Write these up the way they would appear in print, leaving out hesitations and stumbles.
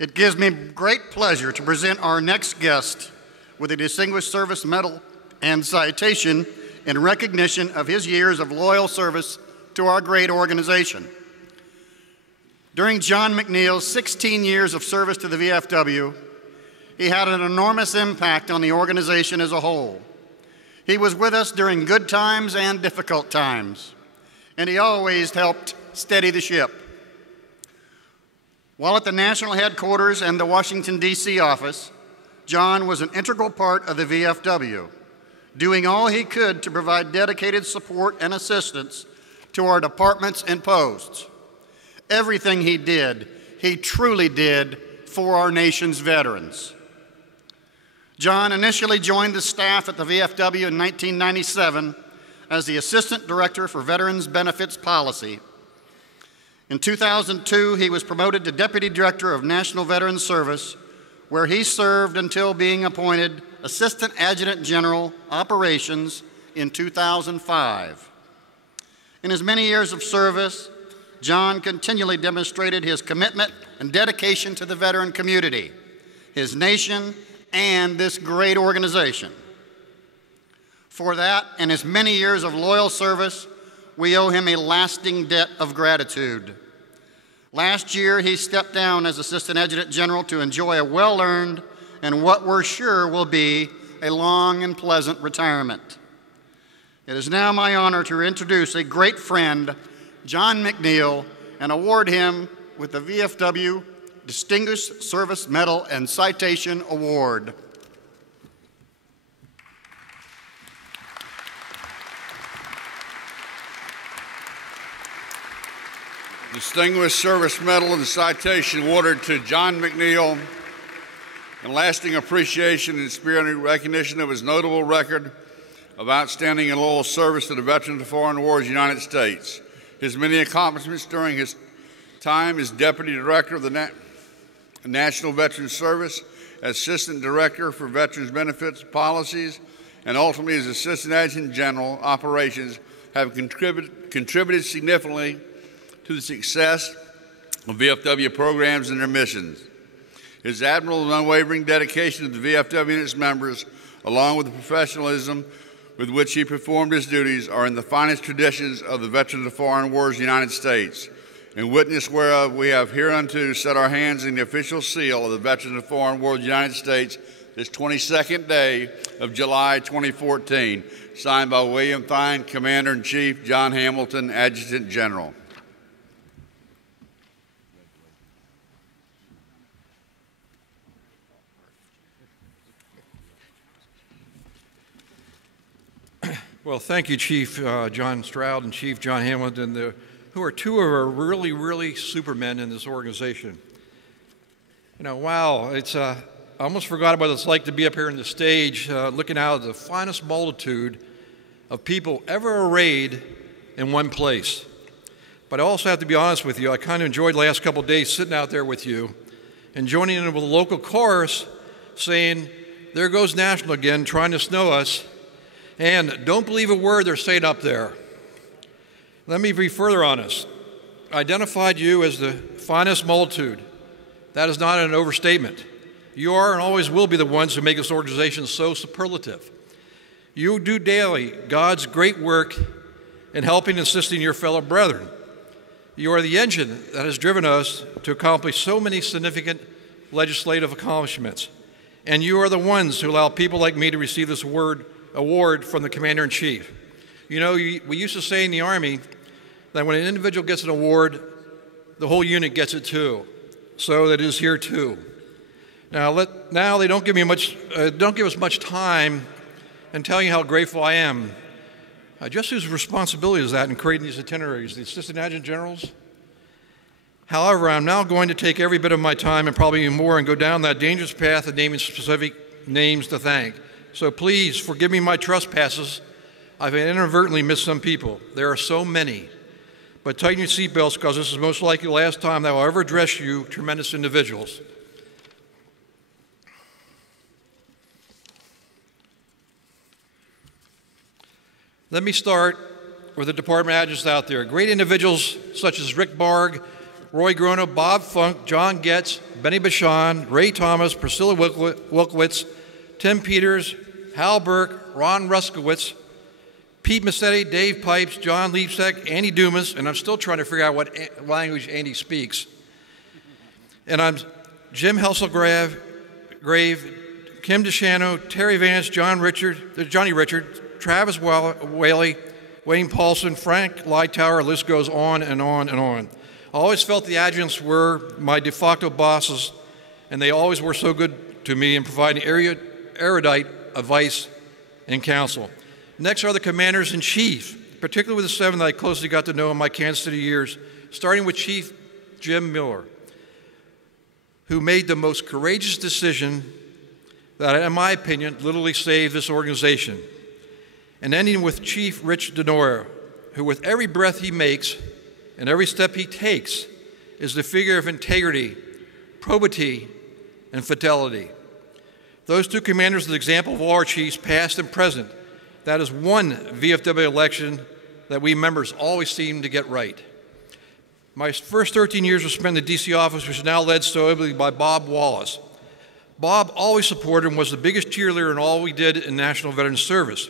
It gives me great pleasure to present our next guest with a Distinguished Service Medal and citation in recognition of his years of loyal service to our great organization. During John McNeill's 16 years of service to the VFW, he had an enormous impact on the organization as a whole. He was with us during good times and difficult times, and he always helped steady the ship. While at the national headquarters and the Washington, D.C. office, John was an integral part of the VFW, doing all he could to provide dedicated support and assistance to our departments and posts. Everything he did, he truly did for our nation's veterans. John initially joined the staff at the VFW in 1997 as the Assistant Director for Veterans Benefits Policy. In 2002, he was promoted to Deputy Director of National Veterans Service, where he served until being appointed Assistant Adjutant General Operations in 2005. In his many years of service, John continually demonstrated his commitment and dedication to the veteran community, his nation, and this great organization. For that and his many years of loyal service, we owe him a lasting debt of gratitude. Last year, he stepped down as Assistant Adjutant General to enjoy a well-earned and what we're sure will be a long and pleasant retirement. It is now my honor to introduce a great friend, John McNeill, and award him with the VFW Distinguished Service Medal and Citation Award. Distinguished Service Medal and Citation awarded to John McNeill in lasting appreciation and spirited recognition of his notable record of outstanding and loyal service to the veterans of foreign wars of the United States. His many accomplishments during his time as Deputy Director of the National Veterans Service, Assistant Director for Veterans Benefits Policies, and ultimately as Assistant Adjutant General Operations have contributed significantly to the success of VFW programs and their missions. His admirable and unwavering dedication to the VFW and its members, along with the professionalism with which he performed his duties, are in the finest traditions of the Veterans of Foreign Wars of the United States, in witness whereof we have hereunto set our hands in the official seal of the Veterans of Foreign Wars of the United States this 22nd day of July 2014, signed by William Thine, Commander-in-Chief, John Hamilton, Adjutant General. Well, thank you, Chief John Stroud and Chief John Hamilton, who are two of our really supermen in this organization. You know, wow, I almost forgot what it's like to be up here on the stage looking out at the finest multitude of people ever arrayed in one place. But I also have to be honest with you, I kind of enjoyed the last couple of days sitting out there with you and joining in with a local chorus saying, "There goes National again, trying to snow us." And don't believe a word they're saying up there. Let me be further honest. I identified you as the finest multitude. That is not an overstatement. You are and always will be the ones who make this organization so superlative. You do daily God's great work in helping and assisting your fellow brethren. You are the engine that has driven us to accomplish so many significant legislative accomplishments. And you are the ones who allow people like me to receive this award from the Commander-in-Chief. You know, we used to say in the Army that when an individual gets an award, the whole unit gets it too. So that is here too. Now they don't give us much time in telling you how grateful I am. Just whose responsibility is that in creating these itineraries, the Assistant Adjutant Generals? However, I'm now going to take every bit of my time and probably even more and go down that dangerous path of naming specific names to thank. So please forgive me my trespasses. I've inadvertently missed some people. There are so many. But tighten your seatbelts because this is most likely the last time that I'll ever address you tremendous individuals. Let me start with the department adjutants out there. Great individuals such as Rick Barg, Roy Grono, Bob Funk, John Getz, Benny Bashan, Ray Thomas, Priscilla Wilkowitz, Tim Peters, Hal Burke, Ron Ruskowitz, Pete Massetti, Dave Pipes, John Leipzig, Andy Dumas, and I'm still trying to figure out what language Andy speaks. And I'm Jim Hesselgrave, Kim DeShano, Terry Vance, Johnny Richard, Travis Whaley, Wayne Paulson, Frank Lightower, the list goes on and on and on. I always felt the adjutants were my de facto bosses, and they always were so good to me in providing erudite advice and counsel. Next are the commanders-in-chief, particularly with the 7 that I closely got to know in my Kansas City years, starting with Chief Jim Miller, who made the most courageous decision that, in my opinion, literally saved this organization, and ending with Chief Rich Denoyer, who with every breath he makes and every step he takes is the figure of integrity, probity, and fidelity. Those 2 commanders are the example of all our chiefs, past and present. That is one VFW election that we members always seem to get right. My first 13 years were spent in the DC office, which is now led so ably by Bob Wallace. Bob always supported and was the biggest cheerleader in all we did in National Veterans Service.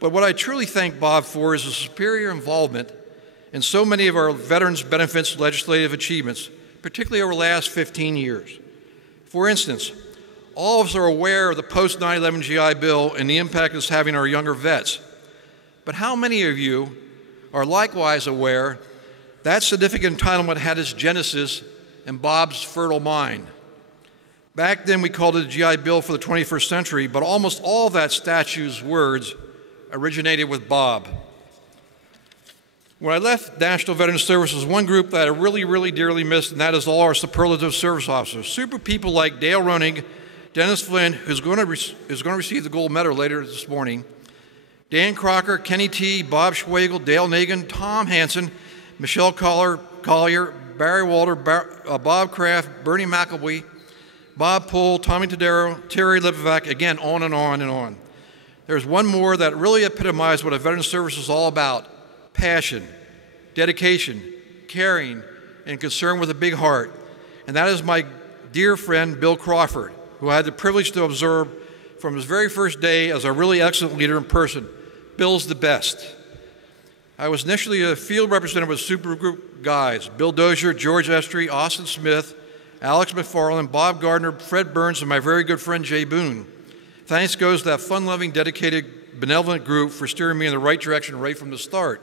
But what I truly thank Bob for is his superior involvement in so many of our veterans' benefits legislative achievements, particularly over the last 15 years. For instance, all of us are aware of the post-9/11 GI Bill and the impact it's having on our younger vets. But how many of you are likewise aware that significant entitlement had its genesis in Bob's fertile mind? Back then we called it the GI Bill for the 21st century, but almost all of that statute's words originated with Bob. When I left National Veterans Services, one group that I really dearly missed, and that is all our superlative service officers. Super people like Dale Ronig, Dennis Flynn, who's going to receive the gold medal later this morning, Dan Crocker, Kenny T, Bob Schwagel, Dale Nagan, Tom Hansen, Michelle Collier, Barry Walter, Bob Kraft, Bernie McElwee, Bob Poole, Tommy Tadero, Terry Lipovac, again, on and on and on. There's one more that really epitomized what a veteran service is all about: passion, dedication, caring, and concern with a big heart. And that is my dear friend, Bill Crawford, who I had the privilege to observe from his very first day as a really excellent leader in person. Bill's the best. I was initially a field representative with supergroup guys: Bill Dozier, George Estrie, Austin Smith, Alex McFarland, Bob Gardner, Fred Burns, and my very good friend Jay Boone. Thanks goes to that fun-loving, dedicated, benevolent group for steering me in the right direction right from the start.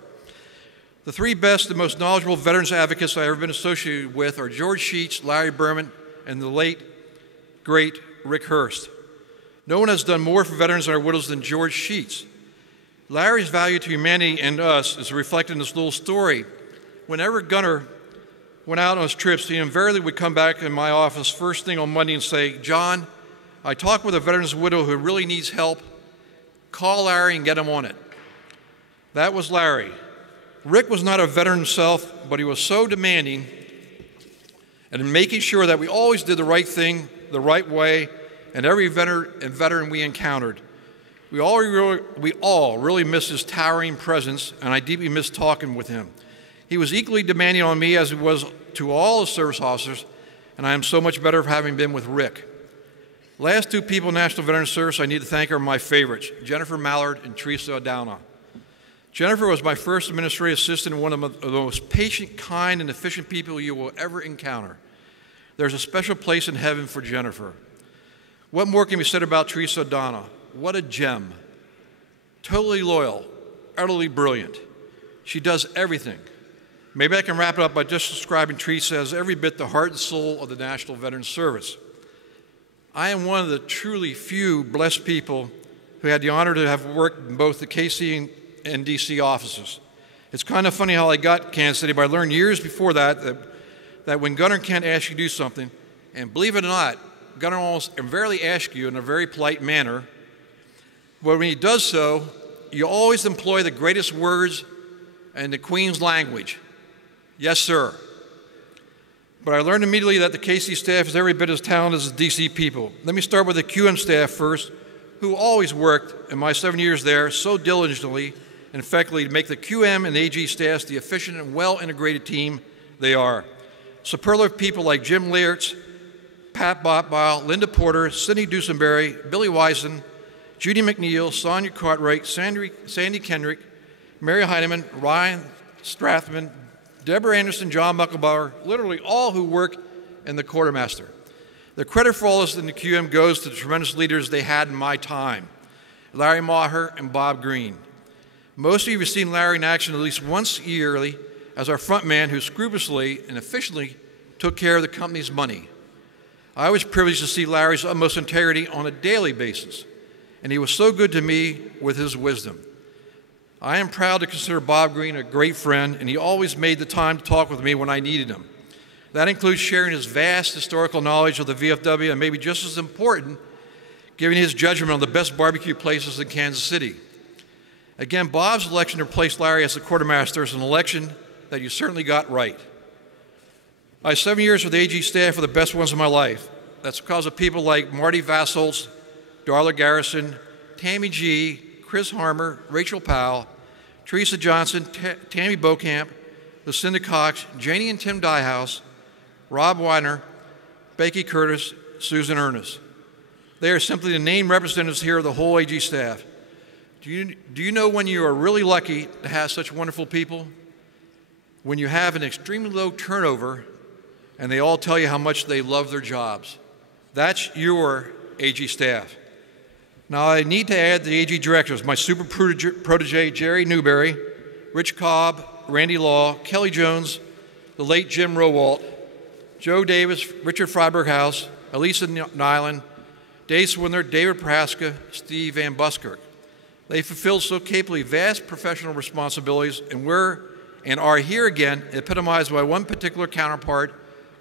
The 3 best and most knowledgeable veterans advocates I've ever been associated with are George Sheets, Larry Berman, and the late, great Rick Hurst. No one has done more for veterans and our widows than George Sheets. Larry's value to humanity and us is reflected in this little story. Whenever Gunner went out on his trips, he invariably would come back in my office first thing on Monday and say, "John, I talked with a veteran's widow who really needs help. Call Larry and get him on it." That was Larry. Rick was not a veteran himself, but he was so demanding and in making sure that we always did the right thing the right way, and every veteran we encountered. We all really miss his towering presence, and I deeply miss talking with him. He was equally demanding on me as he was to all the service officers, and I am so much better for having been with Rick. Last 2 people in National Veterans Service I need to thank are my favorites, Jennifer Mallard and Teresa O'Downa. Jennifer was my first administrative assistant and one of the most patient, kind, and efficient people you will ever encounter. There's a special place in heaven for Jennifer. What more can be said about Teresa O'Downa? What a gem. Totally loyal, utterly brilliant. She does everything. Maybe I can wrap it up by just describing Teresa as every bit the heart and soul of the National Veterans Service. I am one of the truly few blessed people who had the honor to have worked in both the KC and DC offices. It's kind of funny how I got Kansas City, but I learned years before that when Gunner Kent asks you to do something, and believe it or not, Gunner almost invariably asks you in a very polite manner, but when he does so, you always employ the greatest words in the Queen's language. Yes, sir. But I learned immediately that the KC staff is every bit as talented as the DC people. Let me start with the QM staff first, who always worked, in my 7 years there, so diligently and effectively to make the QM and AG staffs the efficient and well-integrated team they are. Superlative people like Jim Leartz, Pat Botbile, Linda Porter, Sidney Dusenberry, Billy Weisen, Judy McNeill, Sonia Cartwright, Sandy Kendrick, Mary Heineman, Ryan Strathman, Deborah Anderson, John Mucklebauer, literally all who work in the quartermaster. The credit for all this in the QM goes to the tremendous leaders they had in my time, Larry Maher and Bob Green. Most of you have seen Larry in action at least once yearly as our front man who scrupulously and efficiently took care of the company's money. I was privileged to see Larry's utmost integrity on a daily basis, and he was so good to me with his wisdom. I am proud to consider Bob Green a great friend, and he always made the time to talk with me when I needed him. That includes sharing his vast historical knowledge of the VFW and maybe just as important, giving his judgment on the best barbecue places in Kansas City. Again, Bob's election to replace Larry as the quartermaster is an election that you certainly got right. I had 7 years with the AG staff were the best ones of my life. That's because of people like Marty Vasholz, Darla Garrison, Tammy G., Chris Harmer, Rachel Powell, Teresa Johnson, Tammy Beaucamp, Lucinda Cox, Janie and Tim Diehouse, Rob Weiner, Becky Curtis, Susan Ernest. They are simply the named representatives here of the whole AG staff. Do you know when you are really lucky to have such wonderful people? When you have an extremely low turnover and they all tell you how much they love their jobs. That's your AG staff. Now I need to add the AG directors, my super protege Jerry Newberry, Rich Cobb, Randy Law, Kelly Jones, the late Jim Rowalt, Joe Davis, Richard Freiberg House, Elisa Nyland, Dave Swindler, David Praska, Steve Van Buskirk. They fulfilled so capably vast professional responsibilities and are here again epitomized by one particular counterpart,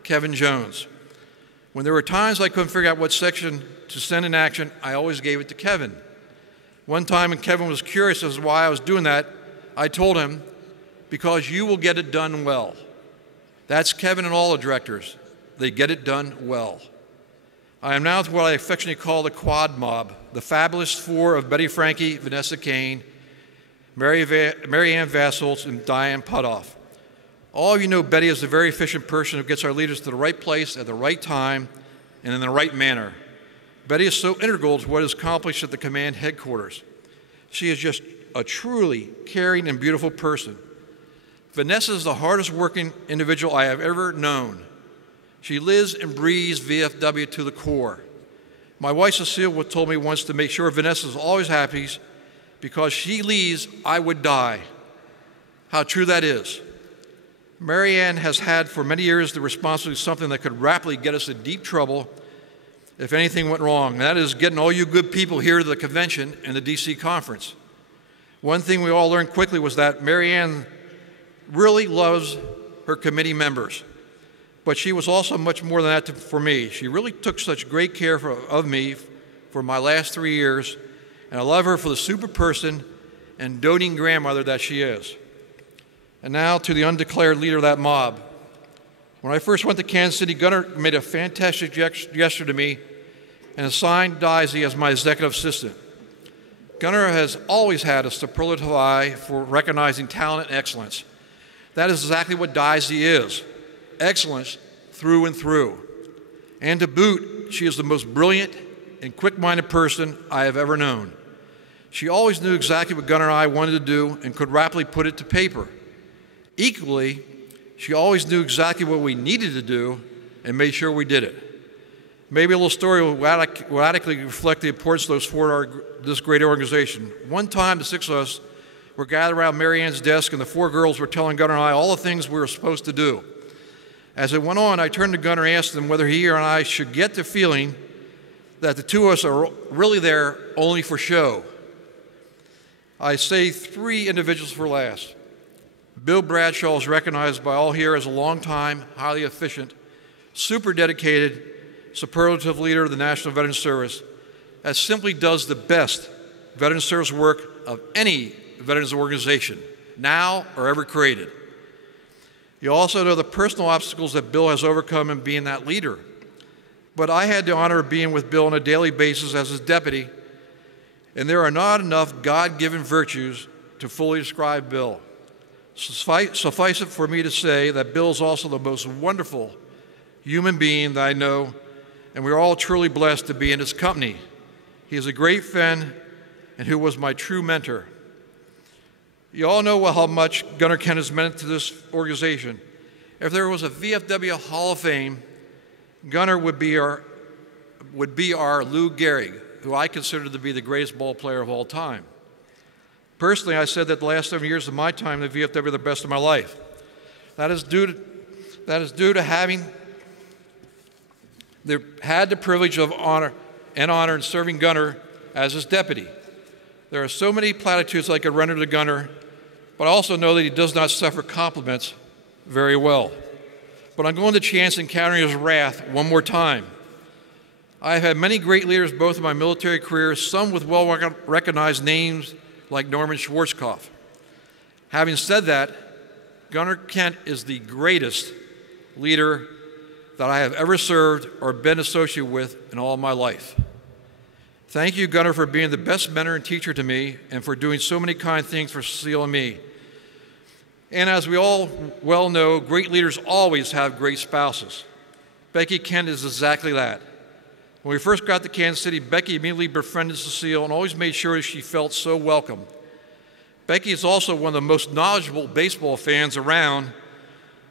Kevin Jones. When there were times I couldn't figure out what section to send in action, I always gave it to Kevin. One time when Kevin was curious as to why I was doing that, I told him, because you will get it done well. That's Kevin and all the directors. They get it done well. I am now to what I affectionately call the quad mob, the fabulous four of Betty Franke, Vanessa Kane, Mary Ann Vasholz, and Diane Putoff. All of you know Betty is a very efficient person who gets our leaders to the right place at the right time and in the right manner. Betty is so integral to what is accomplished at the command headquarters. She is just a truly caring and beautiful person. Vanessa is the hardest working individual I have ever known. She lives and breathes VFW to the core. My wife Cecile told me once to make sure Vanessa is always happy because she leaves, I would die. How true that is. Mary Ann has had for many years the responsibility of something that could rapidly get us in deep trouble if anything went wrong, and that is getting all you good people here to the convention and the DC conference. One thing we all learned quickly was that Mary Ann really loves her committee members, but she was also much more than that for me. She really took such great care of me for my last 3 years, and I love her for the super person and doting grandmother that she is. And now to the undeclared leader of that mob. When I first went to Kansas City, Gunnar made a fantastic gesture to me and assigned Daisy as my executive assistant. Gunnar has always had a superlative eye for recognizing talent and excellence. That is exactly what Daisy is, excellence through and through. And to boot, she is the most brilliant and quick-minded person I have ever known. She always knew exactly what Gunnar and I wanted to do and could rapidly put it to paper. Equally, she always knew exactly what we needed to do and made sure we did it. Maybe a little story will adequately reflect the importance of those four to this great organization. One time, the six of us were gathered around Mary Ann's desk, and the four girls were telling Gunnar and I all the things we were supposed to do. As it went on, I turned to Gunnar and asked him whether he or I should get the feeling that the two of us are really there only for show. I say three individuals for last. Bill Bradshaw is recognized by all here as a long-time, highly efficient, super dedicated, superlative leader of the National Veterans Service that simply does the best veteran service work of any veterans organization, now or ever created. You also know the personal obstacles that Bill has overcome in being that leader. But I had the honor of being with Bill on a daily basis as his deputy, and there are not enough God-given virtues to fully describe Bill. Suffice it for me to say that Bill is also the most wonderful human being that I know, and we're all truly blessed to be in his company. He is a great friend and who was my true mentor. You all know how much Gunnar Kent has meant to this organization. If there was a VFW Hall of Fame, Gunnar would be our Lou Gehrig, who I consider to be the greatest ball player of all time. Personally, I said that the last 7 years of my time in the VFW are the best of my life. That is due to having had the privilege of honor in serving Gunnar as his deputy. There are so many platitudes I could render to Gunnar, but I also know that he does not suffer compliments very well. But I'm going to chance encountering his wrath one more time. I have had many great leaders both in my military career, some with well-recognized names like Norman Schwarzkopf. Having said that, Gunnar Kent is the greatest leader that I have ever served or been associated with in all of my life. Thank you, Gunnar, for being the best mentor and teacher to me and for doing so many kind things for Cecile and me. And as we all well know, great leaders always have great spouses. Becky Kent is exactly that. When we first got to Kansas City, Becky immediately befriended Cecile and always made sure she felt so welcome. Becky is also one of the most knowledgeable baseball fans around,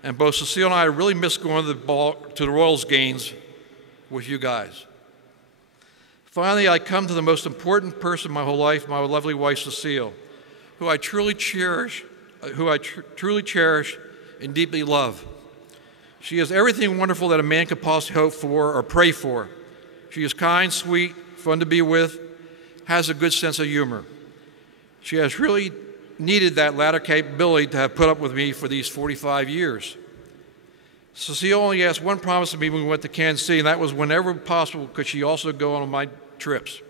and both Cecile and I really miss going to the Royals games with you guys. Finally, I come to the most important person in my whole life, my lovely wife, Cecile, who I truly cherish and deeply love. She is everything wonderful that a man could possibly hope for or pray for. She is kind, sweet, fun to be with, has a good sense of humor. She has really needed that latter capability to have put up with me for these 45 years. Cecile only asked one promise of me when we went to Kansas City, and that was whenever possible could she also go on my trips.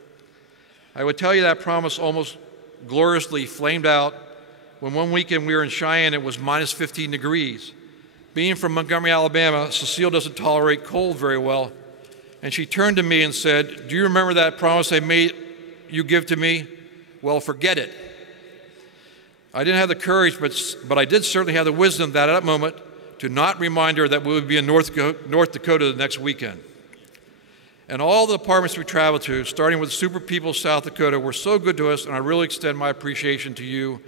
I would tell you that promise almost gloriously flamed out when one weekend we were in Cheyenne, it was minus 15 degrees. Being from Montgomery, Alabama, Cecile doesn't tolerate cold very well, and she turned to me and said, "Do you remember that promise I made you give to me? Well, forget it." I didn't have the courage, but I did certainly have the wisdom that at that moment to not remind her that we would be in North Dakota the next weekend. And all the departments we traveled to, starting with Super People South Dakota, were so good to us, and I really extend my appreciation to you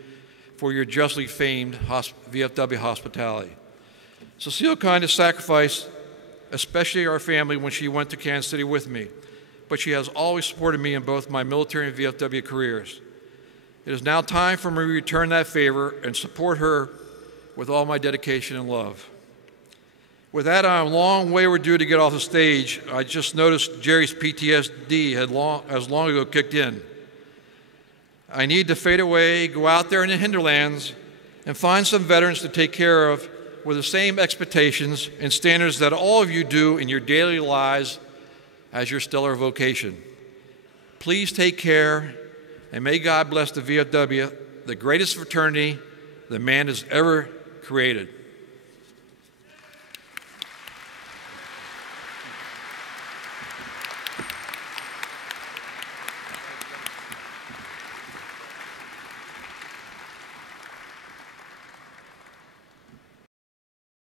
for your justly famed VFW hospitality. Cecile kind of sacrificed, especially our family, when she went to Kansas City with me, but she has always supported me in both my military and VFW careers. It is now time for me to return that favor and support her with all my dedication and love. With that, I'm a long way overdue to get off the stage. I just noticed Jerry's PTSD has long ago kicked in. I need to fade away, go out there in the hinterlands, and find some veterans to take care of with the same expectations and standards that all of you do in your daily lives as your stellar vocation. Please take care, and may God bless the VFW, the greatest fraternity that man has ever created.